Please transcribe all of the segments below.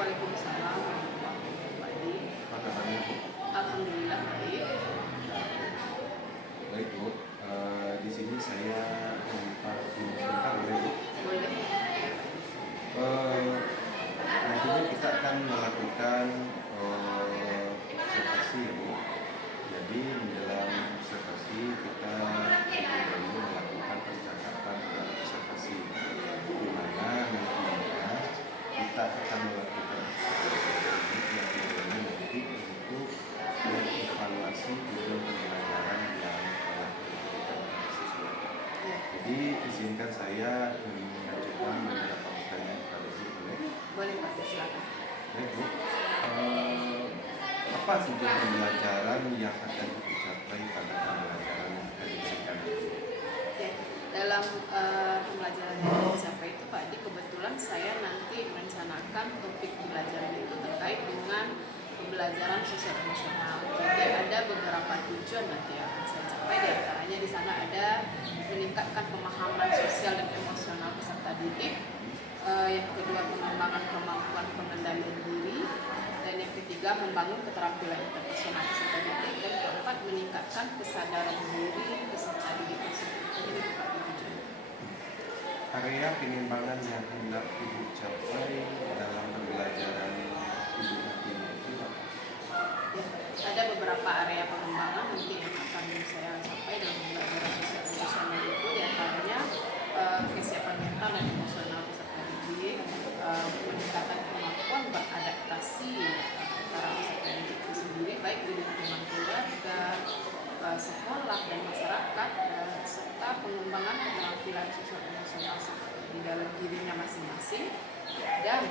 Waalaikumsalam warahmatullahi wabarakatuh. Apa kabarnya Bu? Alhamdulillah baik. Baik Bu, di sini saya minta sebentar boleh Bu? Boleh. Nantinya kita akan melakukan observasi ya Bu. Jadi menjelang observasi kita dulu melakukan percakapan observasi, di mana nantinya kita akan melakukan observasi yang tujuannya nanti untuk mengevaluasi tujuan pembelajaran yang telah dilakukan oleh siswa. Jadi izinkan saya mengajukan beberapa pertanyaan kepada Bu, boleh? Boleh Pak, silakan. Baik Bu, apa tujuan pembelajaran yang akan dicapai pada pembelajaran yang akan diberikan? Oke. Dalam pembelajaran yang dicapai itu Pak Adi, kebetulan saya nanti merencanakan topik pembelajaran itu terkait dengan pembelajaran sosial emosional. Jadi ada beberapa tujuan nanti yang akan saya capai, di antaranya di sana ada meningkatkan pemahaman sosial dan emosional peserta didik. Yang kedua, pengembangan kemampuan pengendalian diri, dan yang ketiga, membangun keterampilan interpersonal peserta didik, dan keempat, meningkatkan kesadaran diri peserta didik tersebut. Ini Pak tujuan. Area pengembangan yang hendak Ibu capai dalam pembelajaran Ibu nantinya itu apa? Ya, ada beberapa area pengembangan nanti yang akan saya capai dalam pembelajaran sosial emosional itu, diantaranya kesiapan mental dan emosional peserta didik, peningkatan kemampuan beradaptasi antara peserta didik itu sendiri, baik di lingkungan keluarga, sekolah dan masyarakat, serta pengembangan keterampilan sosial emosional di dalam dirinya masing-masing, dan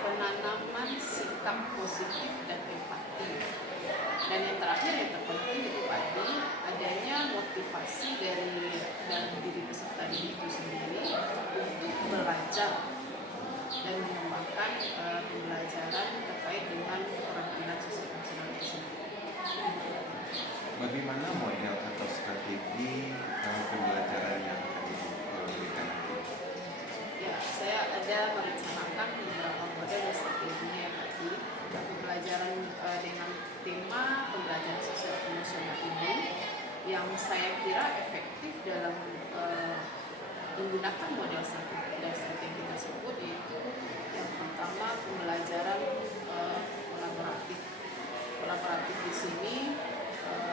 penanaman sikap positif dan empati. Dan yang terakhir yang terpenting itu Adi, adanya motivasi dari diri peserta didik itu sendiri untuk belajar dan mengembangkan pembelajaran terkait dengan keterampilan sosial emosional tersebut. Bagaimana model atau strategi pembelajaran yang akan diberikan nanti? Ya, saya ada merencanakan beberapa model dan strateginya yang tadi. Pembelajaran dengan tema pembelajaran sosial emosional ini yang saya kira efektif dalam menggunakan model strategi tersebut, yaitu yang pertama pembelajaran kolaboratif di sini.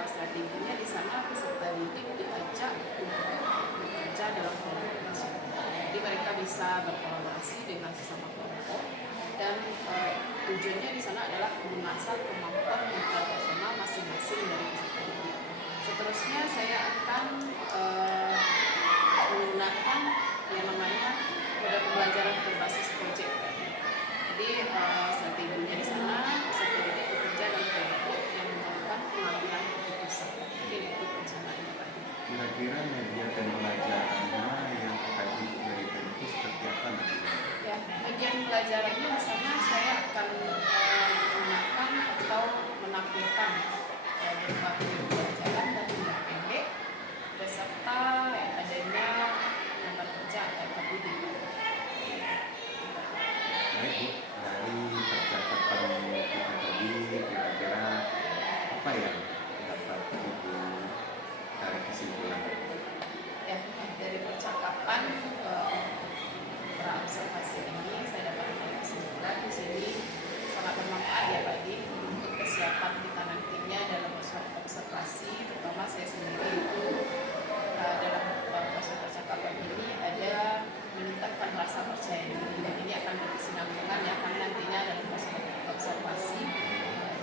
Strateginya di sana peserta didik diajak untuk bekerja dalam kelompok. Jadi mereka bisa berkolaborasi dengan sesama kelompok, dan tujuannya di sana adalah mengasah kemampuan interpersonal masing-masing dari peserta didik. Seterusnya saya akan menggunakan yang namanya model pembelajaran berbasis proyek. Jadi strateginya di sana peserta didik bekerja dalam kelompok yang melakukan pengambilan keputusan. Ini itu perencanaannya Pak. Kira-kira media pembelajarannya yang akan Ibu berikan itu seperti apa nantinya? Ya, bagian pelajarannya di sana saya akan menggunakan atau menampilkan berupa video pelajaran dan video pendek beserta adanya gambar kerja atau KBD. Baik Bu, dari percakapan kita tadi kira-kira apa yang dapat Ibu tarik kesimpulan? Ya, dari percakapan observasi ini saya dapat menarik kesimpulan di sini sangat bermanfaat ya Pak Di untuk kesiapan kita nantinya dalam observasi, terutama saya sendiri itu dalam proses percakapan ini ada meningkatkan rasa percaya diri, dan ini akan berkesinambungan ya, karena nantinya dalam proses observasi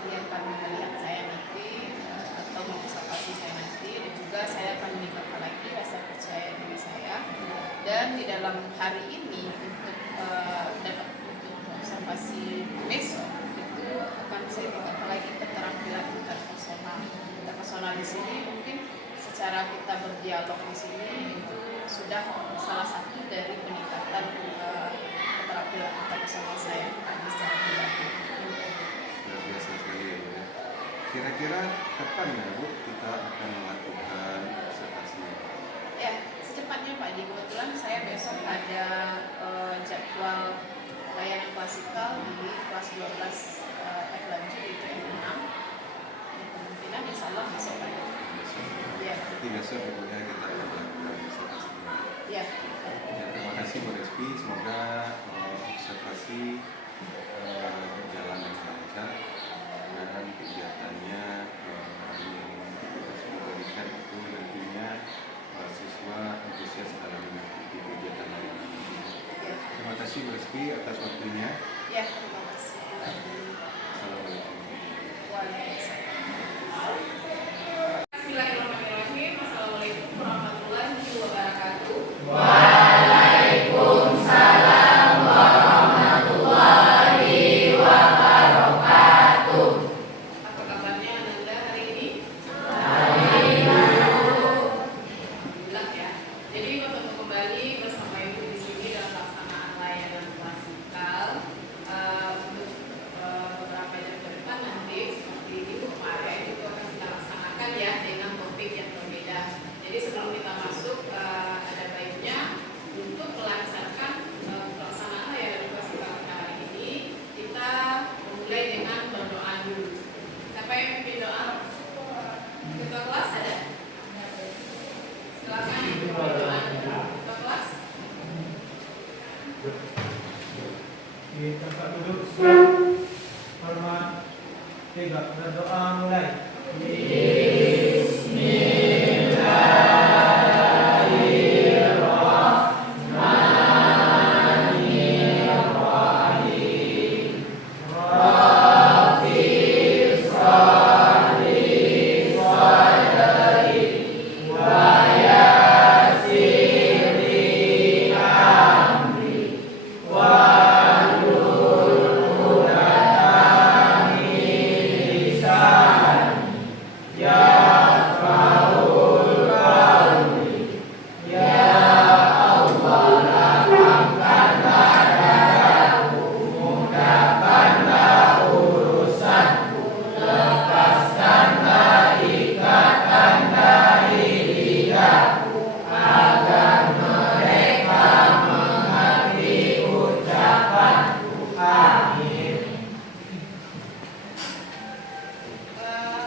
dia akan melihat saya nanti atau mengobservasi saya nanti, dan juga saya akan meningkatkan lagi rasa percaya diri saya. Dan di dalam hari ini untuk dapat untuk observasi besok itu akan saya tingkatkan lagi keterampilan interpersonal. Interpersonal di sini mungkin secara kita berdialog di sini itu sudah salah satu dari peningkatan keterampilan interpersonal saya secara pribadi. Luar biasa sekali ya Bu ya. Kira-kira kapan ya Bu kita akan melakukan observasi? Ya, secepatnya Pak Di. Kebetulan saya besok ada jadwal layanan klasikal di kelas 12 F lanjut itu F6. Ya, kemungkinan insya Allah besok Pak Di. Besok. Ya. Berarti besok ibunya kita akan melakukan observasinya. Ya. Ya, terima kasih Bu Respi. Semoga observasi berjalan dengan lancar dan kegiatannya yang kita berikan itu nantinya siswa antusias dalam mengikuti kegiatan hari ini. Ya. Terima kasih Bu Respi atas waktunya. Ya, terima kasih. Assalamualaikum. Waalaikumsalam. Bismillahirrahmanirrahim. Assalamualaikum warahmatullahi wabarakatuh. Waalaikumsalam warahmatullahi wabarakatuh. Apa kabarnya Anda hari ini? Alhamdulillah ya. Jadi bertemu kembali bersama Ibu di sini dalam pelaksanaan layanan klasikal untuk beberapa jam ke depan nanti seperti minggu kemarin itu akan kita laksanakan ya dengan topik yang berbeda. Jadi sebelum kita masuk ada baiknya untuk melancarkan pelaksanaan layanan klasikal kita hari ini kita memulai dengan berdoa dulu. Siapa yang memimpin doa? Ketua kelas ada? Silakan memimpin doa dulu. Ketua kelas. Di tempat duduk siap, hormat, tiga, berdoa mulai.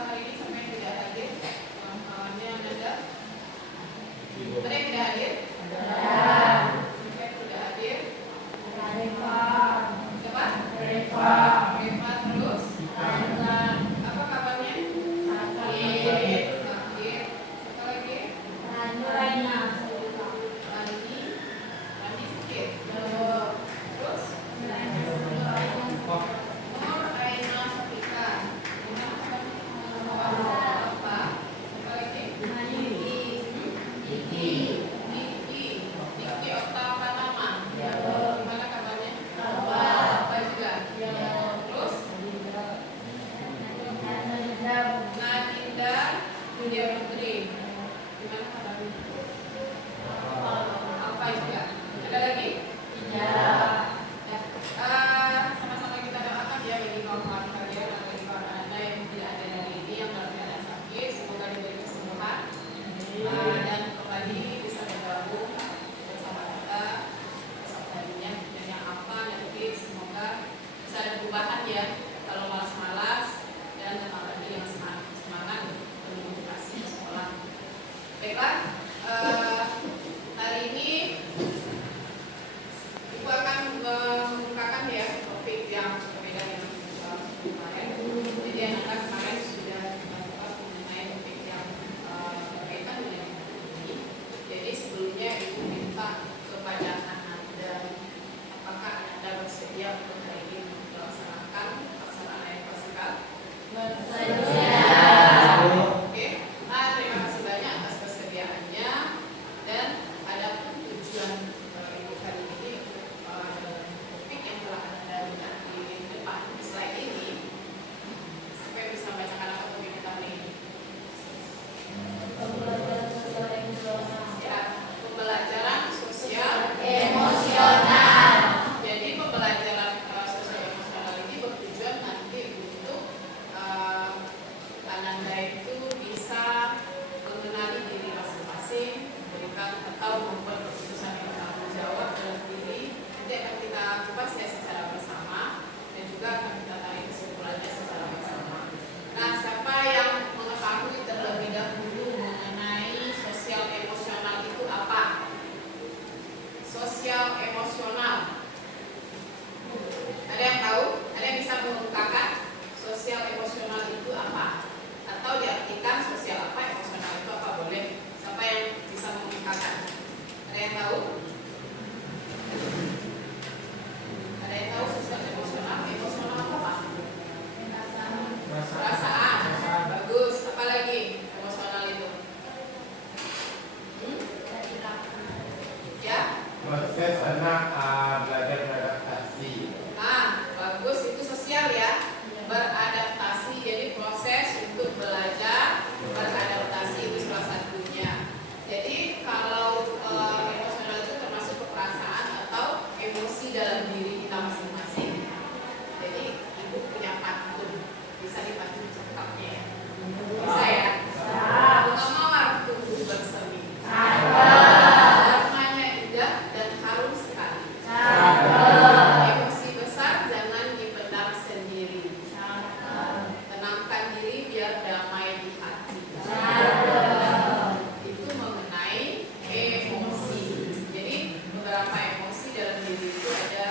Hari ini sampai yang tidak hadir, kawan-kawannya ada? Ada yang tidak hadir? Sampai yang tidak hadir? Siapa? Reva terus? Apa kabarnya? Sakit. Siapa lagi? Rani sakit. Terus? Nur Aina Safika. Apa? Siapa lagi? Diki Oktava Nama. Gimana kabarnya? Apa juga? Terus? Nadinda Widya Putri. Gimana kabarnya? Apa juga? Ada lagi? Ya. Sama-sama kita doakan ya bagi kawan-kawan kalian atau bagi kawan Anda yang tidak ada hari ini yang dalam keadaan sakit, semoga diberi kesembuhan dan kembali bisa bergabung bersama kita esok harinya dan yang apa nanti semoga bisa ada perubahan ya. Kalau malas-malas dan tetap lagi yang semangat untuk motivasi sekolah. emosional itu apa? Atau diartikan sosial apa, emosional itu apa? Boleh. Siapa yang bisa mengungkapkan? Ada yang tahu? Ada yang tahu sosial emosional? Emosional apa, Pak? Perasaan. Bagus. Apa lagi emosional itu? Ya? Proses anak belajar beradaptasi. Bagus, itu sosial ya. Beradaptasi, jadi proses untuk belajar beradaptasi itu salah satunya. Jadi kalau emosional itu termasuk perasaan atau emosi dalam diri kita masing-masing. Jadi ibu punya pantun, bisa dipantun cakapnya ya. Bisa ya? Bunga mawar tumbuh bersemi. Warnanya indah dan harum sekali. Emosi besar jangan dipendam sendiri. Tenangkan diri biar damai di hati. Itu mengenai emosi. Jadi beberapa emosi dalam diri itu ada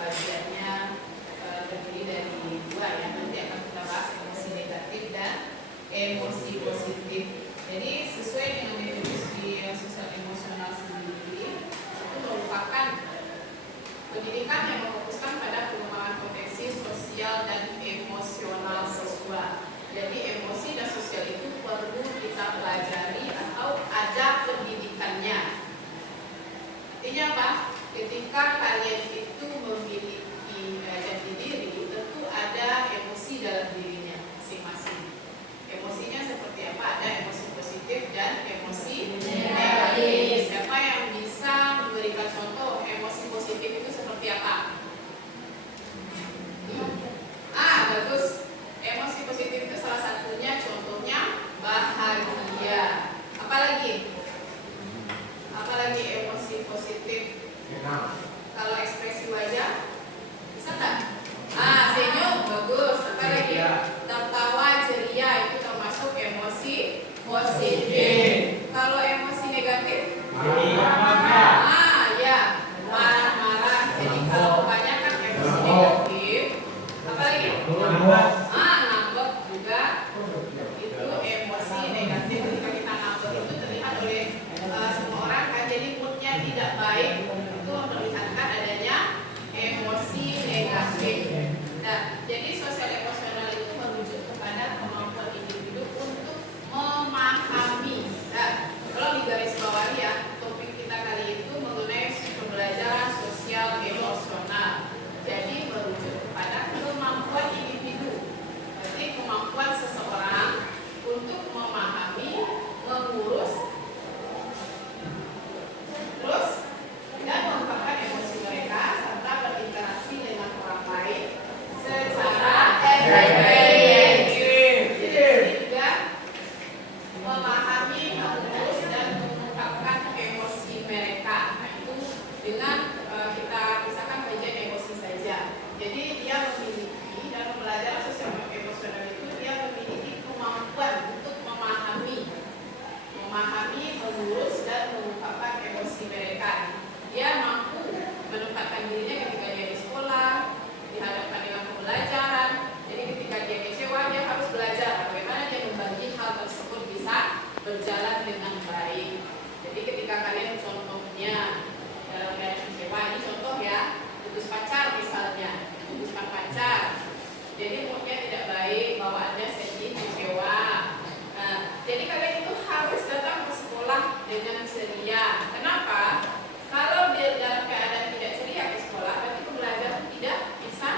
bagiannya terdiri dari dua ya. Nanti akan kita bahas emosi negatif dan emosi positif. Jadi sesuai dengan definisi sosial emosional sendiri, itu merupakan pendidikan yang memfokuskan pada pengembangan potensi sosial dan emosional siswa. Jadi emosi dan sosial itu perlu kita pelajari atau ada pendidikannya. Artinya apa? Ketika kalian itu memiliki jati diri, tentu ada emosi dalam dirinya masing-masing. Emosinya seperti apa? Ada emosi positif dan emosi negatif. Siapa yang bisa memberikan contoh emosi positif itu seperti apa? Bagus. Emosi positif itu salah satunya contohnya bahagia. Apalagi? Apalagi emosi positif? Kalau ekspresi wajah bisa nggak? Senyum, bagus. Apalagi? Tertawa, ceria itu termasuk emosi positif. Kalau emosi negatif? Ya, marah-marah. Jadi kalau kebanyakan emosi negatif, apalagi? Ngambek juga itu emosi negatif. Ketika kita ngambek itu terlihat oleh semua orang kan, jadi moodnya tidak baik, itu memperlihatkan adanya emosi negatif. Nah, jadi sosial emosional itu merujuk kepada kemampuan individu untuk memahami. Nah, kalau di garis bawah ya, topik kita kali itu mengenai pembelajaran sosial emosional. Jadi merujuk kepada kemampuan individu. Berarti kemampuan seseorang untuk memahami, mengurus, terus dan mengungkapkan emosi mereka serta berinteraksi dengan orang lain secara efektif. Jadi juga memahami, mengurus dan mengungkapkan emosi mereka. Nah, itu dengan kita pisahkan bagian emosi saja. Jadi dia memiliki dalam belajar sosial emosional itu dia memiliki kemampuan untuk memahami, mengurus dan mengungkapkan emosi mereka. Dia mampu menempatkan dirinya ketika dia di sekolah, dihadapkan dengan pembelajaran. Jadi ketika dia kecewa, dia harus belajar bagaimana dia membagi hal tersebut bisa berjalan dengan baik. Jadi ketika kalian contohnya dalam keadaan kecewa, ini contoh ya, putus pacar misalnya, putuskan pacar. Jadi moodnya tidak baik, bawaannya sedih, kecewa. Nah, jadi kalian itu harus datang ke sekolah dengan ceria. Kenapa? Kalau dia dalam keadaan tidak ceria ke sekolah, berarti pembelajaran tidak bisa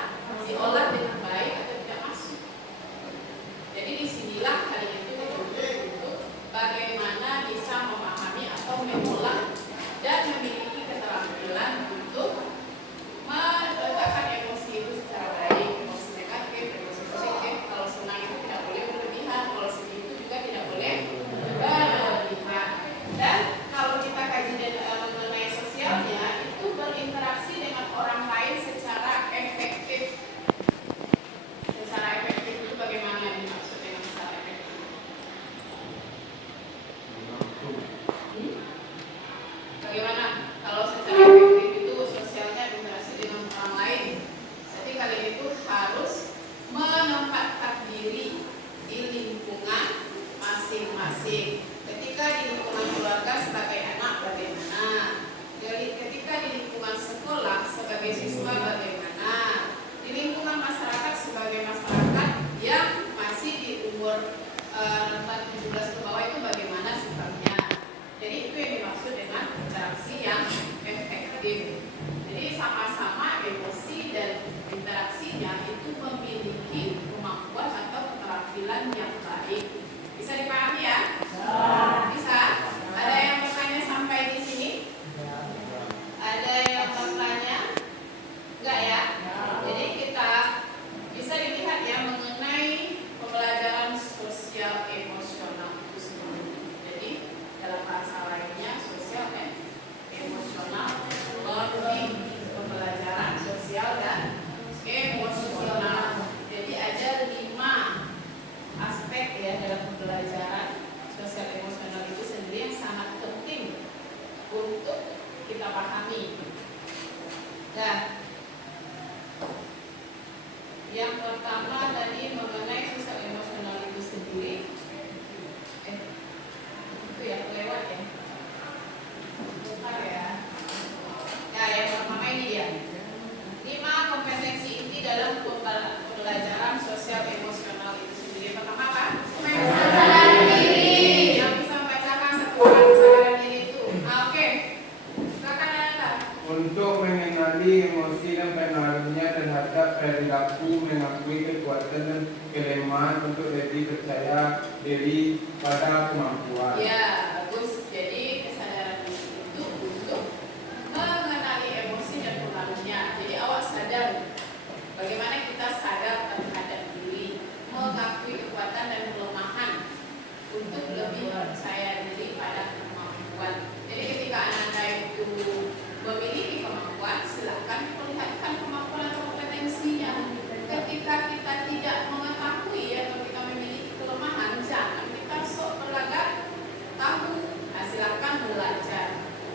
diolah dengan baik atau tidak masuk. Jadi disinilah kalian itu dituntut untuk bagaimana bisa memahami atau mengolah dan memiliki keterampilan untuk meletakkan emosi itu secara baik, emosi negatif, emosi positif. Kalau senang itu tidak boleh berlebihan, kalau sedih itu juga tidak boleh berlebihan. Dan kalau kita kaji mengenai sosialnya, itu berinteraksi dengan orang lain secara efektif. Secara efektif itu bagaimana dimaksud dengan secara efektif? rentan 17 ke bawah itu bagaimana sikapnya. Jadi itu yang dimaksud dengan interaksi yang efektif. Jadi sama-sama emosi dan interaksinya itu memiliki kemampuan atau keterampilan yang baik. Bisa dipahami ya? Bisa? Ada yang bertanya sampai di sini? Ada yang bertanya? Enggak ya? Jadi kita bisa dilihat ya mengenai pembelajaran sosial emosional itu sendiri. Jadi dalam bahasa lainnya sosial dan emosional learning, pembelajaran sosial dan emosional. Jadi ada 5 aspek ya dalam pembelajaran sosial emosional itu sendiri yang sangat penting untuk kita pahami. Nah, yang pertama tadi mengenai sosial emosional itu sendiri, itu ya kelewat ya, bukan ya. Ya, yang pertama ini dia. 5 kompetensi inti dalam pembelajaran sosial emosional itu sendiri. Pertama apa? Kesadaran diri. Yang bisa membacakan satu orang kesadaran diri itu. Oke. Silakan Nanda. Untuk mengenali emosi dan pengaruhnya terhadap perilaku, mengakui kekuatan dan kelemahan untuk lebih percaya diri pada kemampuan. Ya, bagus. Jadi kesadaran diri itu untuk mengenali emosi dan pengaruhnya. Jadi awak sadar bagaimana kita sadar terhadap diri, mengakui kekuatan dan kelemahan untuk lebih percaya diri pada kemampuan. Jadi ketika Anda itu memiliki kemampuan, silakan perlihatkan kemampuan atau kompetensinya. Ketika kita tidak mengetahui atau kita memiliki kelemahan, jangan kita sok berlagak tahu. Nah, silakan belajar.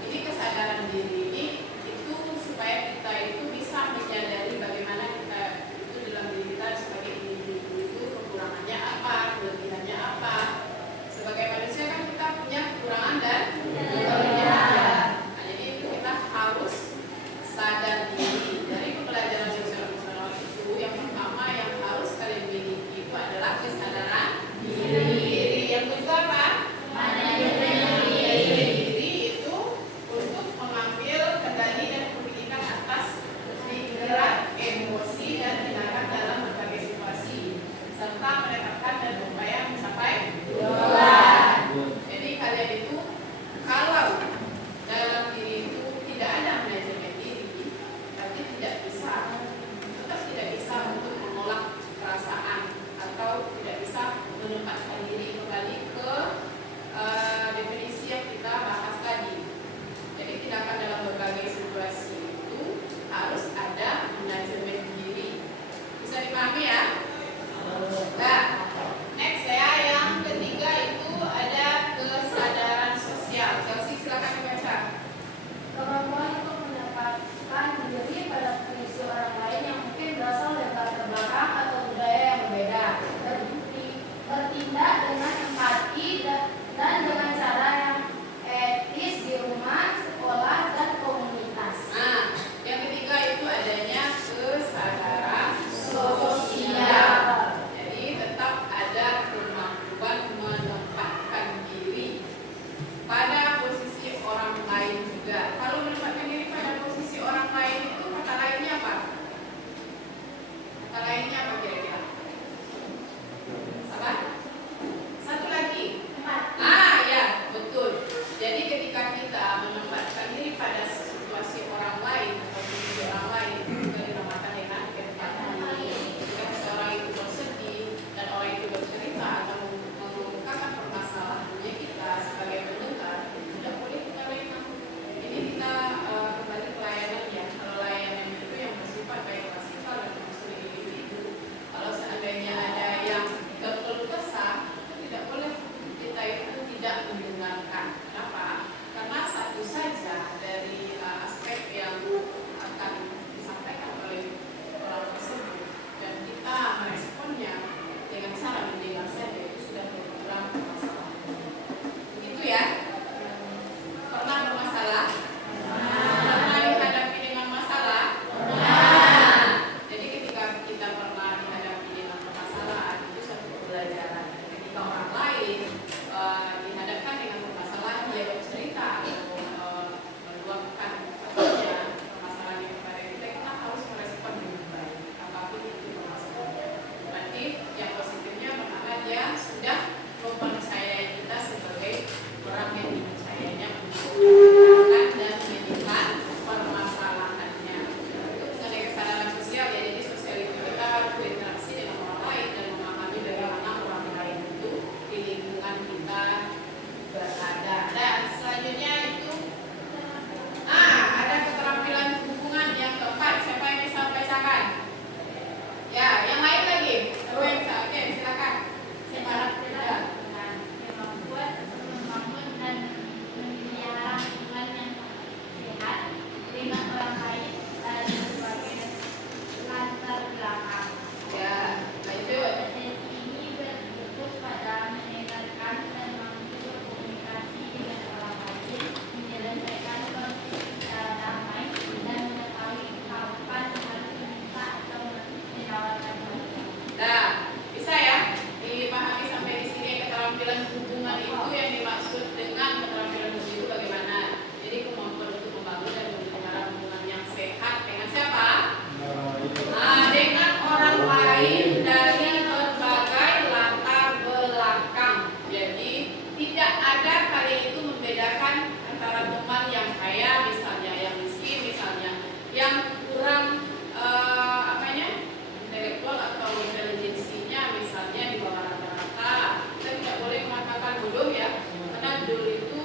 Ini kesadaran diri ini itu supaya kita itu bisa menyadari bagaimana kita itu dalam diri kita sebagai individu itu kekurangannya apa, kelebihannya apa. Sebagai manusia kan kita sudah mempercayai kita sebagai orang yang dipercayainya untuk mendengarkan dan menyimpan permasalahannya. Itu mengenai kesadaran sosial ya, jadi sosial itu kita harus berinteraksi dengan orang lain dan memahami bagaimana orang lain itu di lingkungan kita berada. Dan selanjutnya itu ada keterampilan hubungan yang keempat. Siapa yang bisa membacakan? Ya, yang lain lagi. Terus yang bisa, oke silakan. Siapa? Ya. Membuat membangun dan memelihara hubungan yang sehat dengan orang lain dan berbagai latar belakang. Ya, lanjut. Esensi ini berfokus pada mendengarkan dan mampu berkomunikasi dengan orang lain, menyelesaikan konflik secara damai, dan mengetahui kapan harus meminta atau menawarkan bantuan. Nah, bisa ya dipahami sampai di sini keterampilan hubungan itu yang dimaksud dengan keterampilan hubungan itu bagaimana? Jadi kemampuan untuk membangun dan memelihara hubungan yang sehat dengan siapa? Dengan orang lain dari berbagai latar belakang. Jadi tidak ada kalian itu membedakan antara teman yang kaya, misalnya yang miskin, misalnya yang kurang intelektual atau intelijensinya misalnya di bawah rata-rata. Kita tidak boleh mengatakan bodoh ya, karena dulu itu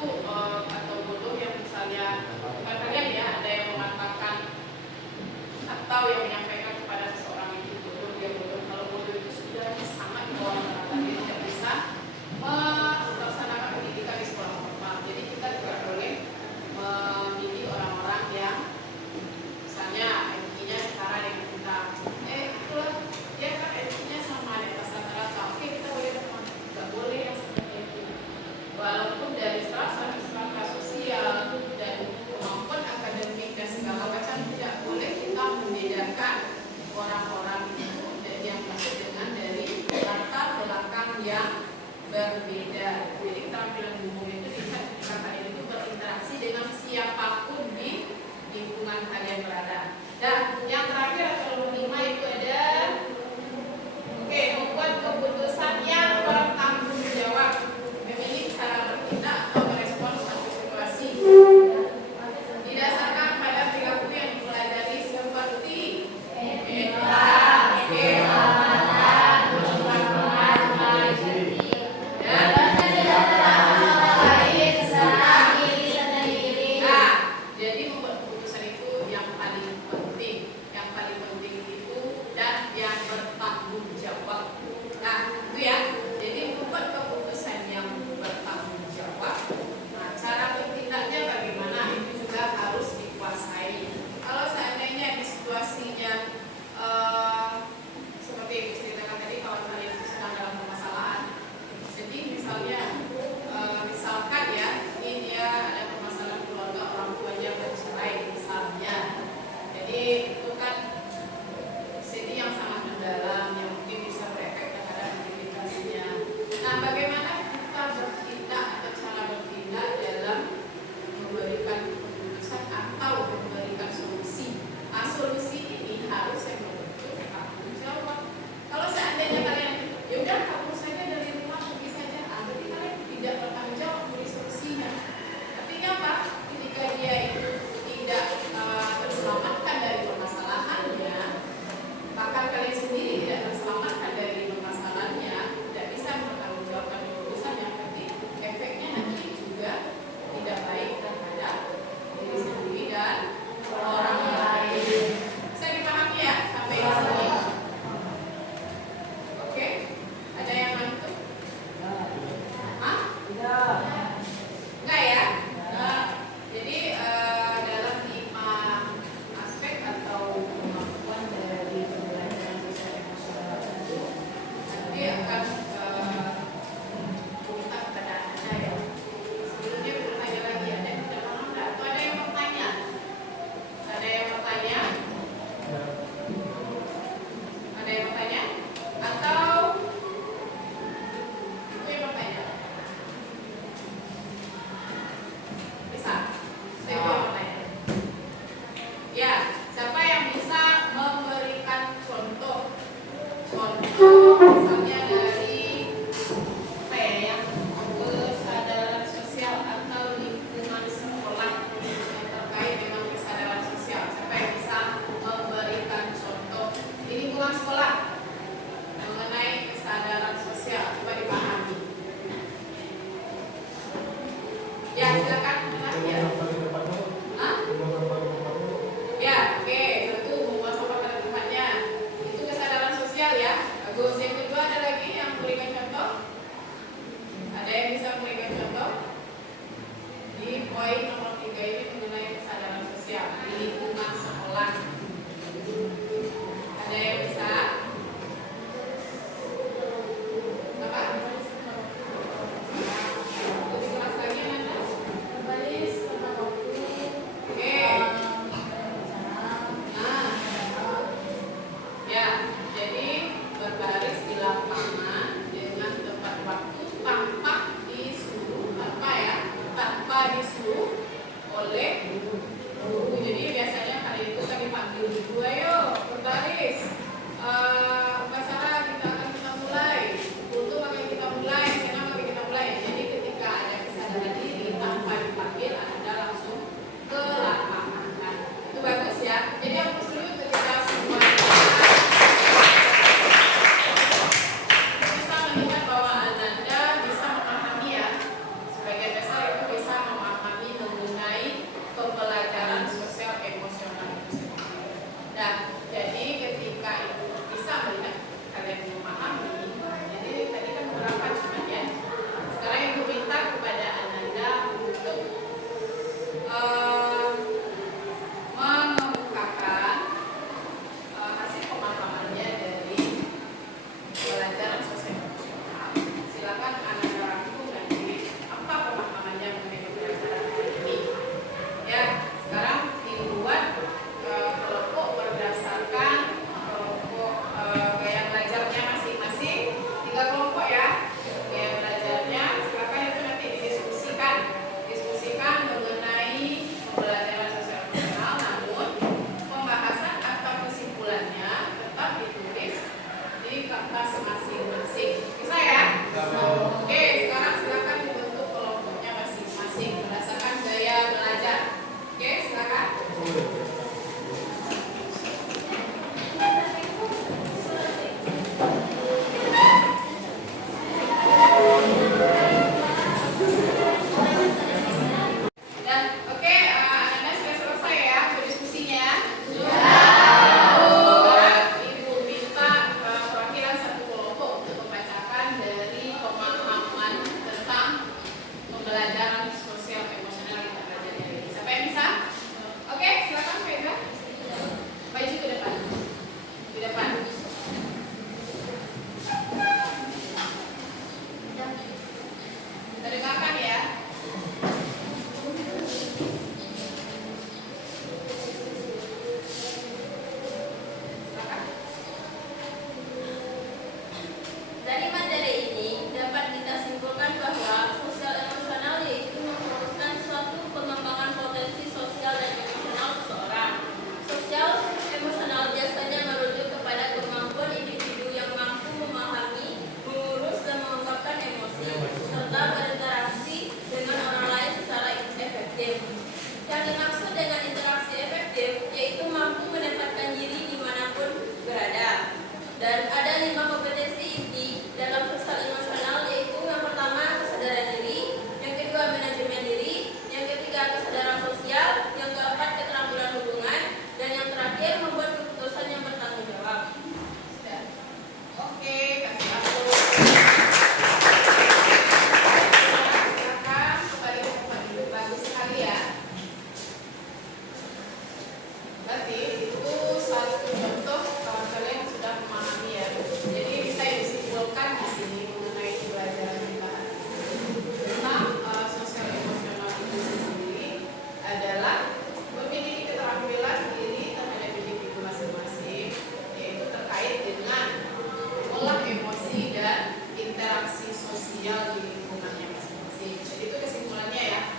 sosial di lingkungannya masing-masing. Jadi itu kesimpulannya ya.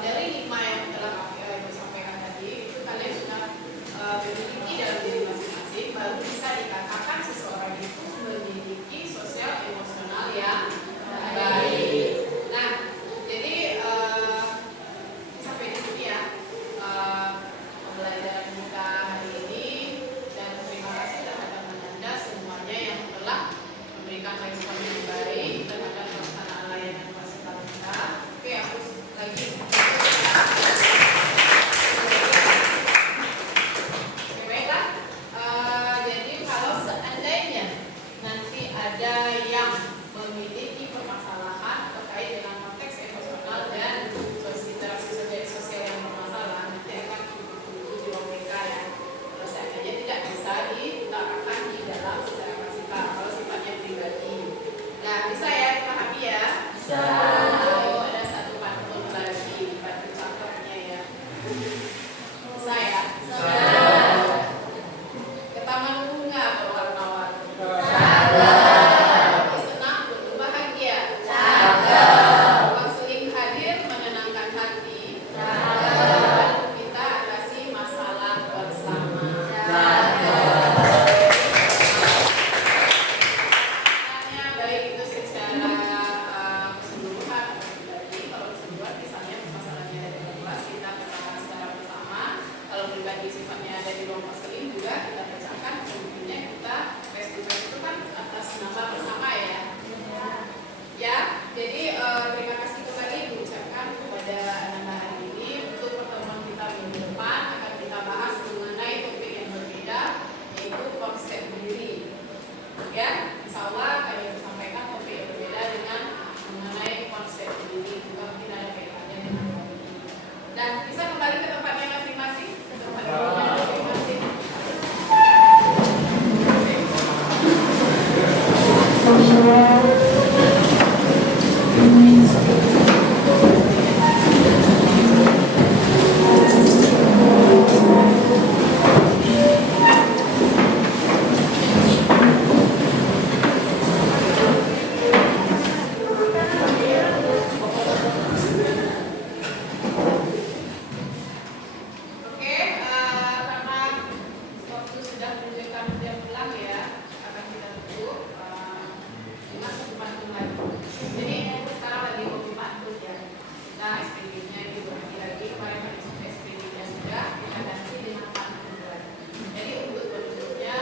Dari 5 yang telah Ibu sampaikan tadi, itu kalian sudah memiliki dalam diri masing-masing, baru bisa dikatakan seseorang itu memiliki sosial emosional yang baik. Nah, jadi sampai di sini ya pembelajaran kita hari ini, dan terima kasih terhadap Anda semuanya yang telah memberikan respon yang baik terhadap pelaksanaan layanan fasilitas kita. Oke, aku lagi. Oke, baiklah. Jadi kalau seandainya nanti ada yang memiliki permasalahan terkait dengan konteks emosional dan interaksi sosial yang bermasalah, nanti akan ditunggu di ruang BK ya. Kalau seandainya tidak bisa diutarakan di dalam secara klasifal, kalau sifatnya pribadi. Nah, bisa ya dipahami ya? Bisa. Ada satu pantun lagi, pantun cakepnya ya. Bisa ya? Bisa. Ke taman bunga berwarna-warni. Senang berbahagia. Konseling hadir menenangkan hati. Bantu kita atasi masalah bersama. Sebenarnya baik itu secara keseluruhan atau pribadi. Kalau keseluruhan misalnya masalahnya ada di kelas, kita pecahkan secara bersama. Kalau pribadi sifatnya ada di ruang konseling juga kita pecahkan. Kemudian kita face to face itu kan atas nama bersama ya. Ya, jadi terima kasih kembali diucapkan kepada Ananda hari ini. Untuk pertemuan kita minggu depan akan kita bahas mengenai topik yang berbeda, yaitu konsep diri. Ya, insya Allah kami sampaikan topik yang berbeda dengan mengenai konsep diri. Juga mungkin ada kaitannya dengan topik ini. Dan bisa kembali ke tempatnya masing-masing, ke tempat duduknya masing-masing. Oke, karena waktu sudah menunjukkan jam pulang ya, akan kita tutup dengan satu pantun lagi. Jadi sekarang lagi hobi pantun ya. Nah, SPG-nya itu lagi kemarin hari SPG-nya sudah kita ganti dengan pantun lagi. Jadi untuk penutupnya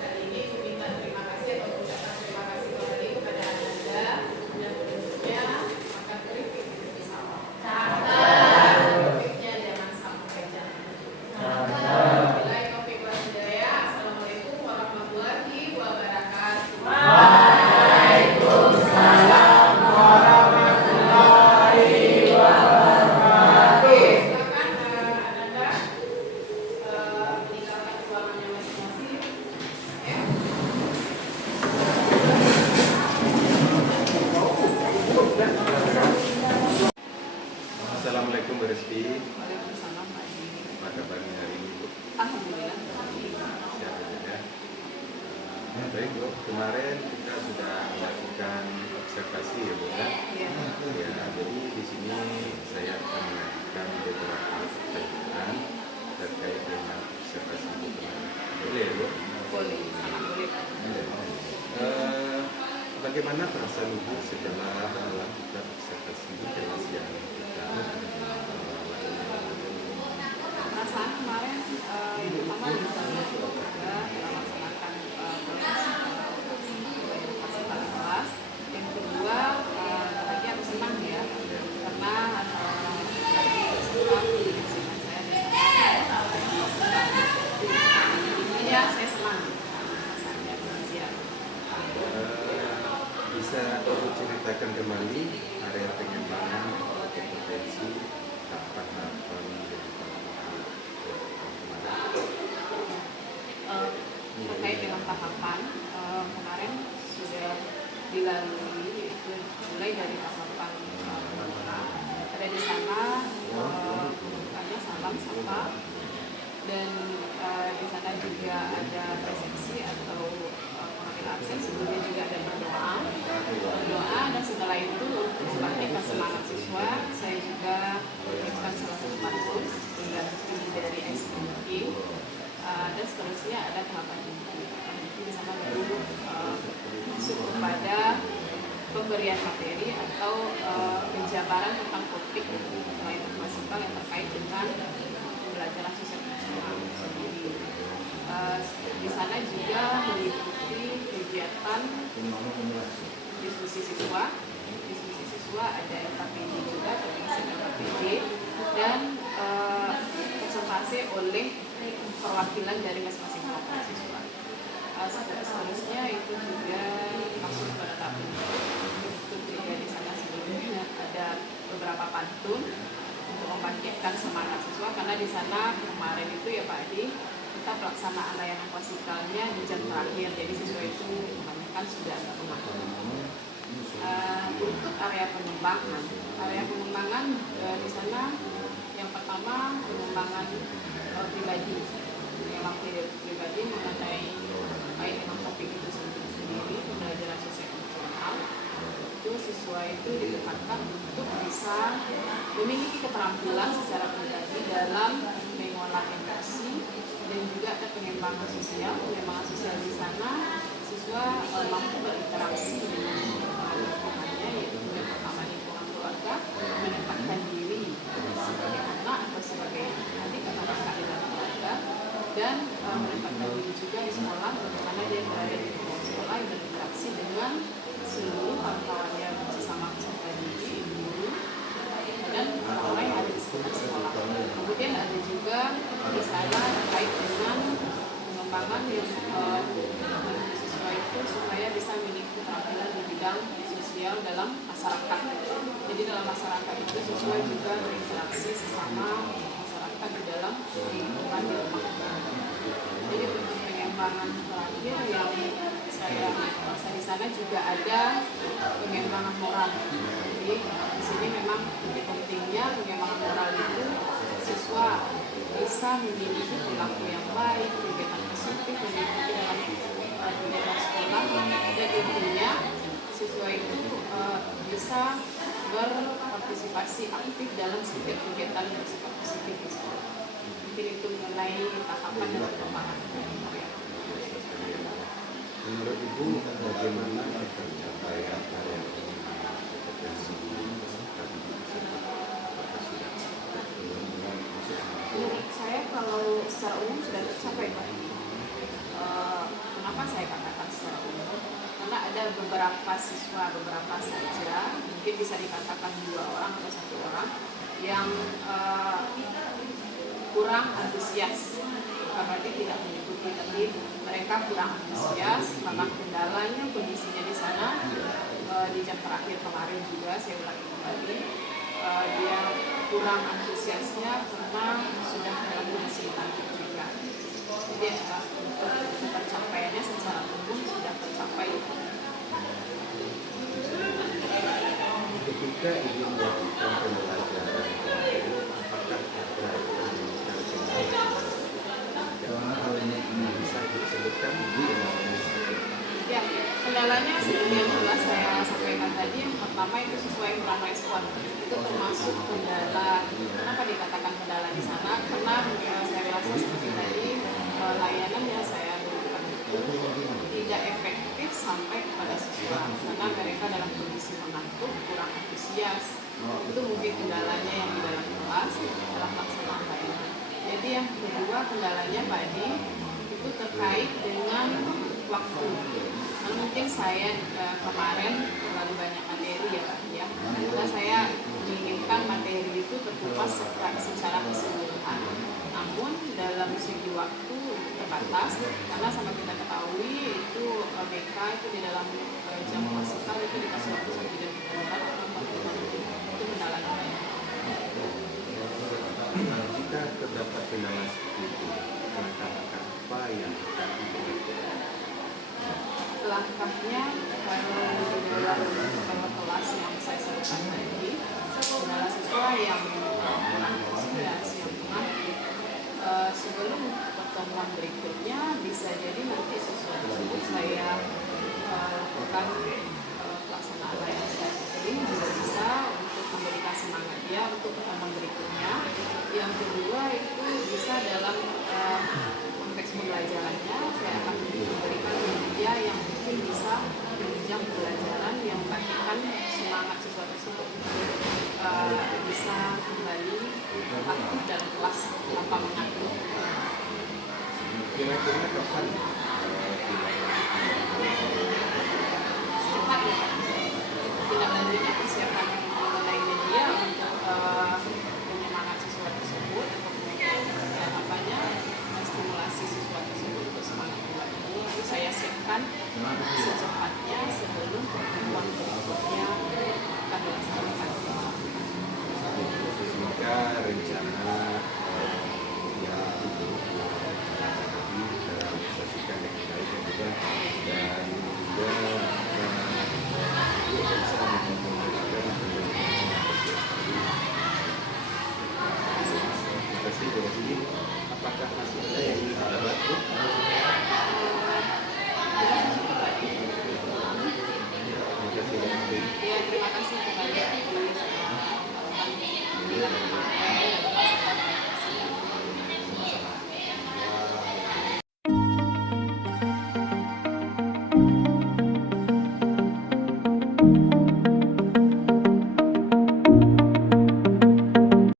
kali ini aku minta terima kasih atau ucapkan terima kasih kembali kepada Anda, dan penutupnya makan keripik di sawah. Keripiknya jangan sampai jatuh. Billahi taufiq wal hidayah. Assalamualaikum warahmatullahi wabarakatuh. Waalaikumsalam warahmatullahi wabarakatuh. Oke, silakan Ananda meninggalkan ruangannya masing-masing. Ya. Assalamualaikum Bu Resti. Waalaikumsalam Pak Haji. Apa kabarnya hari ini Bu? Alhamdulillah. Sehat aja ya. Baik Bu, kemarin kita sudah melakukan observasi ya Bu ya. Iya. Ya, jadi di sini saya akan mengajukan beberapa pertanyaan terkait dengan observasi Bu kemarin. Boleh ya Bu? Boleh, sangat boleh Pak. Bagaimana perasaan Ibu setelah melakukan observasi kelas yang kita Perasaan kemarin pertama kita telah melaksanakan proses pada kelas. Yang kedua, tadi aku senang ya, karena suka menyaksikan saya di sana. Intinya saya senang rasanya siap. bisa Ibu ceritakan kembali area pengembangan kompetensi tahapan-tahapan dari Terkait dengan tahapan kemarin sudah dilalui, yaitu mulai dari tahapan ada di sana ada salam sapa, dan di sana juga ada resepsi atau pengambil absen, sebelumnya juga ada berdoa, dan setelah itu materi atau penjabaran tentang topik selain klasikal yang terkait dengan pembelajaran sosial emosional sendiri. Di sana juga meliputi kegiatan diskusi siswa. Diskusi siswa ada LKPD juga, pengisian LKPD, dan observasi oleh perwakilan dari masing-masing kelompok siswa. Seterusnya itu juga masuk pada tahap itu juga di sana sebelumnya ada beberapa pantun untuk membangkitkan semangat siswa, karena di sana kemarin itu ya Pak Adi, kita pelaksanaan layanan klasikalnya di jam terakhir, jadi siswa itu kebanyakan sudah agak penat. Untuk area pengembangan di sana yang pertama pengembangan pribadi, memang pribadi mengenai terkait dengan topik itu sendiri, pembelajaran sosial emosional. Itu siswa itu ditekankan untuk bisa memiliki keterampilan secara pribadi dalam mengolah emosi, dan juga ada pengembangan sosial. Pengembangan sosial di sana siswa mampu berinteraksi dengan lingkungannya, yaitu yang pertama lingkungan keluarga, menempatkan diri sebagai anak atau sebagai adik atau kakak di dalam keluarga, dan menempatkan diri juga di sekolah, bagaimana dia berada di lingkungan sekolah yang berinteraksi dengan seluruh kawan-kawannya bersama peserta didik, guru, dan orang-orang yang ada di sekitar sekolah. Kemudian ada juga di sana terkait dengan pengembangan yang siswa itu supaya bisa memiliki keterampilan di bidang sosial dalam masyarakat. Jadi dalam masyarakat itu siswa juga berinteraksi sesama masyarakat di dalam lingkungan di rumah. Jadi untuk pengembangan terakhir yang saya rasa di sana juga ada pengembangan moral. Jadi di sini memang lebih pentingnya pengembangan moral itu siswa bisa memiliki perilaku yang baik, kegiatan positif, mengikuti dalam kegiatan sekolah, dan intinya siswa itu bisa berpartisipasi aktif dalam setiap kegiatan yang bersifat positif di sekolah. Mungkin itu mengenai tahapan dan perkembangan. Menurut Ibu, bagaimana pencapaian area kompetensi Menurut saya kalau secara umum sudah tercapai Pak. Kenapa saya katakan secara umum? Karena ada beberapa siswa, beberapa saja, mungkin bisa dikatakan 2 orang atau 1 orang yang kurang antusias, bukan berarti tidak mengikuti, tapi mereka kurang antusias karena kendalanya kondisinya di sana. Di jam terakhir kemarin juga saya ulangi kembali, dia kurang antusiasnya karena sudah dalam kondisi menanti juga. Jadi untuk pencapaiannya secara umum sudah tercapai. ketika ingin melakukan pembelajaran apakah ada yang bisa disebutkan di Ya, kendalanya seperti yang telah saya sampaikan tadi, yang pertama itu sesuai kurang respon. Itu termasuk kendala. Kenapa dikatakan kendala di sana? Karena saya rasa seperti tadi layanan yang saya berikan itu tidak efektif sampai kepada siswa karena mereka dalam kondisi mengantuk, kurang antusias. Itu mungkin kendalanya yang di dalam kelas dalam pelaksanaan layanan. Jadi yang kedua kendalanya Pak itu terkait dengan waktu. Nah, mungkin saya kemarin terlalu banyak materi ya Pak ya. Karena saya menginginkan materi itu terkupas secara keseluruhan. Namun dalam segi waktu terbatas, karena sama kita ketahui itu BK itu di dalam jam klasikal itu dikasih waktu 1 jam 4 atau 45 menit. Itu kendalanya. Jika terdapat kendala seperti itu, langkah-langkah apa yang akan dilakukan? Langkahnya kalau di dalam kelas yang saya sebutkan tadi, adalah siswa yang antusias, yang mengantuk. Sebelum pertemuan berikutnya bisa jadi nanti siswa tersebut saya lakukan pelaksanaan layanan sering juga bisa untuk memberikan semangat dia untuk pertemuan berikutnya. Yang kedua itu bisa dalam konteks pembelajarannya saya akan memberikan media yang mungkin bisa menunjang pembelajaran yang membangkitkan aktif dalam kelas tanpa mengatur. Kira-kira kapan Secepatnya.